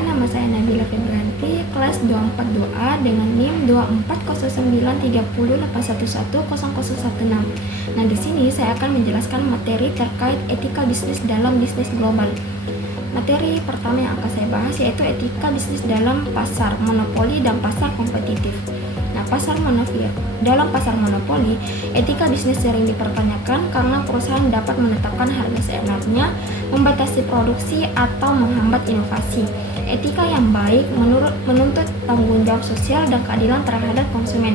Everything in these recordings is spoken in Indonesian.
perkenalkan, nama saya Nabila Febrianti, kelas 24-2A dengan NIM 2409308110016. Nah, di sini saya akan menjelaskan materi terkait etika bisnis dalam bisnis global. Materi pertama yang akan saya bahas yaitu etika bisnis dalam pasar monopoli dan pasar kompetitif. Nah, dalam pasar monopoli, etika bisnis sering dipertanyakan karena perusahaan dapat menetapkan harga seenaknya, membatasi produksi, atau menghambat inovasi. Etika yang baik menuntut tanggung jawab sosial dan keadilan terhadap konsumen.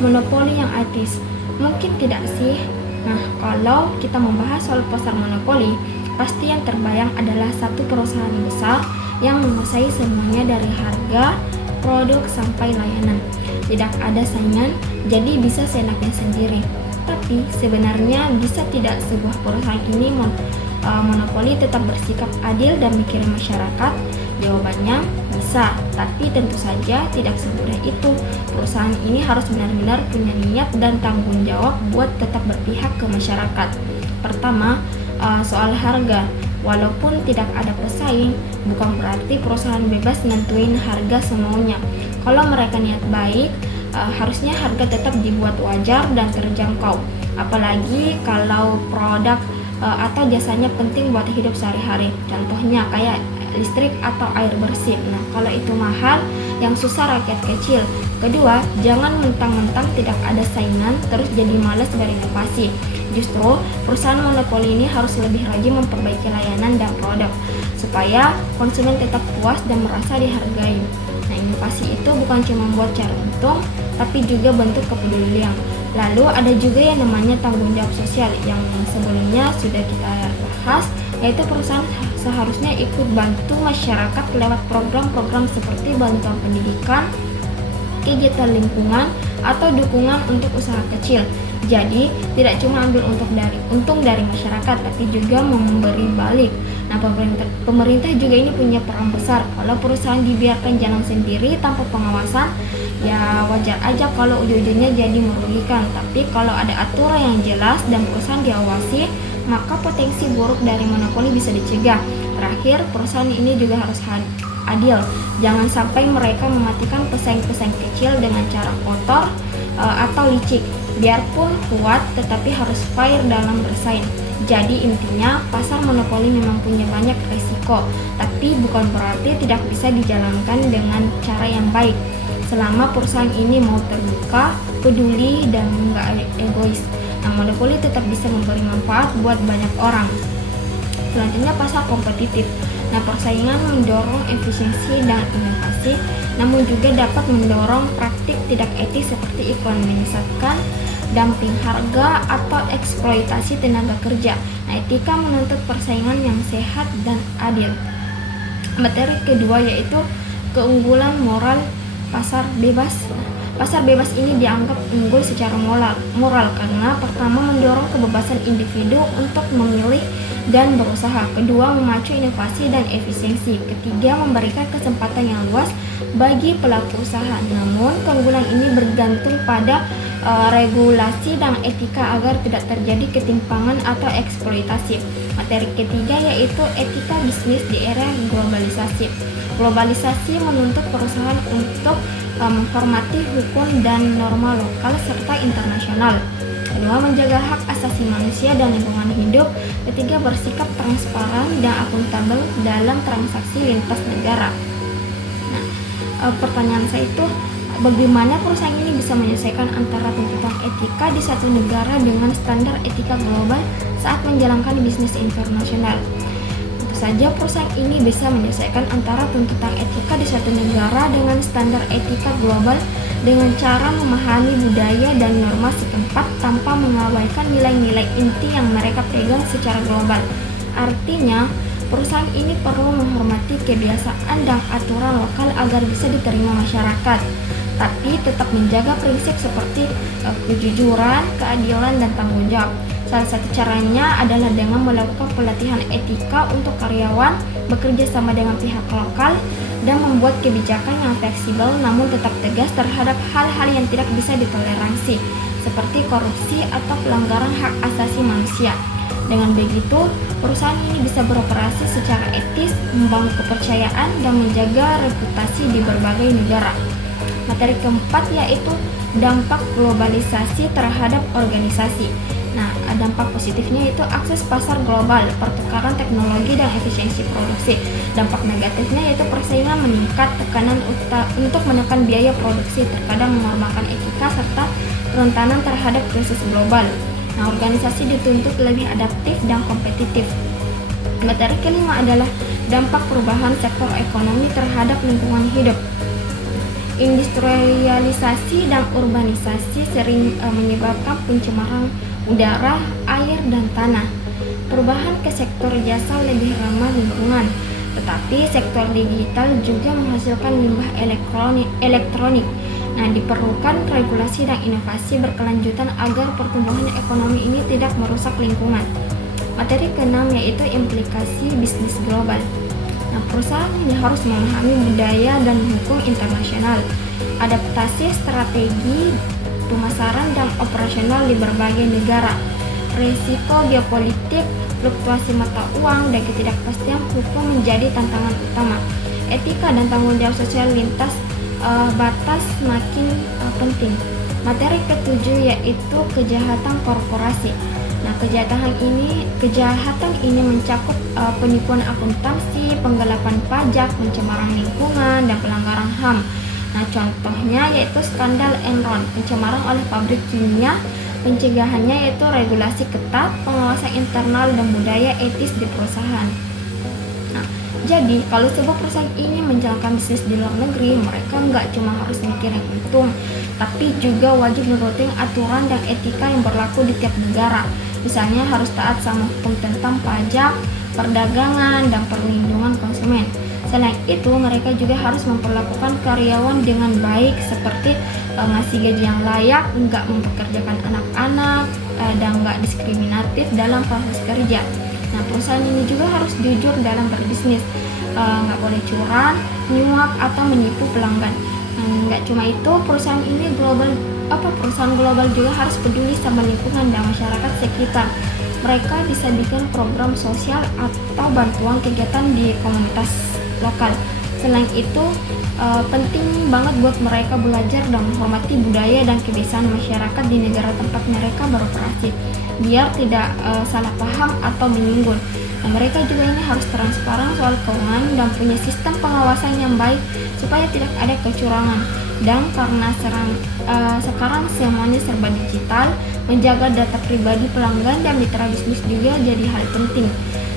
Monopoli yang etis, mungkin tidak sih? Nah, kalau kita membahas soal pasar monopoli, pasti yang terbayang adalah satu perusahaan besar yang menguasai semuanya dari harga, produk, sampai layanan. Tidak ada saingan, jadi bisa seenaknya sendiri. Tapi sebenarnya bisa tidak sebuah perusahaan ini monopoli tetap bersikap adil dan mikirin masyarakat? Jawabannya bisa, tapi tentu saja tidak semudah itu. Perusahaan ini harus benar-benar punya niat dan tanggung jawab buat tetap berpihak ke masyarakat. Pertama, soal harga. Walaupun tidak ada pesaing, bukan berarti perusahaan bebas nentuin harga semaunya. Kalau mereka niat baik, harusnya harga tetap dibuat wajar dan terjangkau. Apalagi kalau produk atau jasanya penting buat hidup sehari-hari. Contohnya kayak listrik atau air bersih. Nah, kalau itu mahal, yang susah rakyat kecil. Kedua, jangan mentang-mentang tidak ada saingan terus jadi malas berinovasi. Justru, perusahaan monopoli ini harus lebih rajin memperbaiki layanan dan produk supaya konsumen tetap puas dan merasa dihargai. Nah, inovasi itu bukan cuma buat cari untung, tapi juga bentuk kepedulian. Lalu ada juga yang namanya tanggung jawab sosial yang sebelumnya sudah kita bahas, yaitu perusahaan seharusnya ikut bantu masyarakat lewat program-program seperti bantuan pendidikan, kegiatan lingkungan, atau dukungan untuk usaha kecil. Jadi, tidak cuma ambil untung dari masyarakat, tapi juga memberi balik. Nah, pemerintah juga ini punya peran besar. Kalau perusahaan dibiarkan jalan sendiri tanpa pengawasan, ya wajar aja kalau ujung-ujungnya jadi merugikan. Tapi kalau ada aturan yang jelas dan perusahaan diawasi, maka potensi buruk dari monopoli bisa dicegah. Terakhir, perusahaan ini juga harus adil. Jangan sampai mereka mematikan pesaing-pesaing kecil dengan cara kotor atau licik. Biarpun kuat, tetapi harus fair dalam bersaing. Jadi intinya, pasar monopoli memang punya banyak risiko, tapi bukan berarti tidak bisa dijalankan dengan cara yang baik. Selama perusahaan ini mau terbuka, peduli, dan nggak egois, nah monopoli tetap bisa memberi manfaat buat banyak orang. Selanjutnya, pasar kompetitif. Nah, persaingan mendorong efisiensi dan inovasi, namun juga dapat mendorong praktik tidak etis seperti iklan menyesatkan, dumping harga, atau eksploitasi tenaga kerja. Nah, etika menuntut persaingan yang sehat dan adil. Materi kedua yaitu keunggulan moral pasar bebas. Pasar bebas ini dianggap unggul secara moral karena pertama mendorong kebebasan individu untuk memilih dan berusaha. Kedua, memacu inovasi dan efisiensi. Ketiga, memberikan kesempatan yang luas bagi pelaku usaha. Namun, keunggulan ini bergantung pada regulasi dan etika agar tidak terjadi ketimpangan atau eksploitasi. Materi ketiga yaitu etika bisnis di era globalisasi. Globalisasi menuntut perusahaan untuk menghormati hukum dan norma lokal serta internasional. Kedua, menjaga hak asasi manusia dan lingkungan hidup. Ketiga, bersikap transparan dan akuntabel dalam transaksi lintas negara. Nah, pertanyaan saya itu, bagaimana perusahaan ini bisa menyelesaikan antara tuntutan etika di satu negara dengan standar etika global saat menjalankan bisnis internasional? Tentu saja perusahaan ini bisa menyelesaikan antara tuntutan etika di satu negara dengan standar etika global dengan cara memahami budaya dan norma setempat tanpa mengabaikan nilai-nilai inti yang mereka pegang secara global. Artinya, perusahaan ini perlu menghormati kebiasaan dan aturan lokal agar bisa diterima masyarakat, tapi tetap menjaga prinsip seperti kejujuran, keadilan, dan tanggung jawab. Salah satu caranya adalah dengan melakukan pelatihan etika untuk karyawan, bekerja sama dengan pihak lokal, dan membuat kebijakan yang fleksibel namun tetap tegas terhadap hal-hal yang tidak bisa ditoleransi, seperti korupsi atau pelanggaran hak asasi manusia. Dengan begitu, perusahaan ini bisa beroperasi secara etis, membangun kepercayaan, dan menjaga reputasi di berbagai negara. Materi keempat yaitu dampak globalisasi terhadap organisasi. Nah, dampak positifnya itu akses pasar global, pertukaran teknologi dan efisiensi produksi. Dampak negatifnya yaitu persaingan meningkat, tekanan untuk menekan biaya produksi, terkadang mengorbankan etika serta kerentanan terhadap krisis global. Nah, organisasi dituntut lebih adaptif dan kompetitif. Materi kelima adalah dampak perubahan sektor ekonomi terhadap lingkungan hidup. Industrialisasi dan urbanisasi sering menyebabkan pencemaran udara, air, dan tanah. Perubahan ke sektor jasa lebih ramah lingkungan, tetapi sektor digital juga menghasilkan limbah elektronik. Nah, diperlukan regulasi dan inovasi berkelanjutan agar pertumbuhan ekonomi ini tidak merusak lingkungan. Materi keenam yaitu implikasi bisnis global. Nah, perusahaan ini harus memahami budaya dan hukum internasional, adaptasi strategi pemasaran dan operasional di berbagai negara, risiko geopolitik, fluktuasi mata uang, dan ketidakpastian hukum menjadi tantangan utama. Etika dan tanggung jawab sosial lintas batas semakin penting. Materi ketujuh yaitu kejahatan korporasi. Nah, kejahatan ini mencakup penipuan akuntansi, penggelapan pajak, pencemaran lingkungan, dan pelanggaran HAM. Nah, contohnya yaitu skandal Enron, pencemaran oleh pabrik kimia. Pencegahannya yaitu regulasi ketat, pengawasan internal, dan budaya etis di perusahaan. Nah, jadi kalau sebuah perusahaan ini menjalankan bisnis di luar negeri, mereka nggak cuma harus mikirin untung, tapi juga wajib menuruti aturan dan etika yang berlaku di tiap negara. Misalnya harus taat sama hukum tentang pajak, perdagangan, dan perlindungan konsumen. Selain itu, mereka juga harus memperlakukan karyawan dengan baik, seperti ngasih gaji yang layak, nggak mempekerjakan anak-anak, dan nggak diskriminatif dalam proses kerja. Nah, perusahaan ini juga harus jujur dalam berbisnis, nggak boleh curang, nyuap, atau menipu pelanggan. Nggak cuma itu, perusahaan global juga harus peduli sama lingkungan dan masyarakat sekitar. Mereka bisa bikin program sosial atau bantuan kegiatan di komunitas lokal. Selain itu, penting banget buat mereka belajar dan menghormati budaya dan kebiasaan masyarakat di negara tempat mereka beroperasi, biar tidak salah paham atau menyinggung. Nah, mereka juga ini harus transparan soal keuangan dan punya sistem pengawasan yang baik supaya tidak ada kecurangan. Dan karena sekarang semuanya serba digital, menjaga data pribadi pelanggan dan mitra bisnis juga jadi hal penting.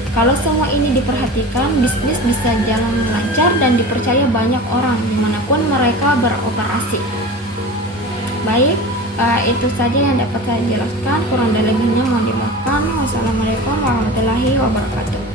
Kalau semua ini diperhatikan, bisnis bisa jalan lancar dan dipercaya banyak orang dimanapun mereka beroperasi. Baik, itu saja yang dapat saya jelaskan. Kurang dan lebihnya mohon dimaafkan. Wassalamualaikum warahmatullahi wabarakatuh.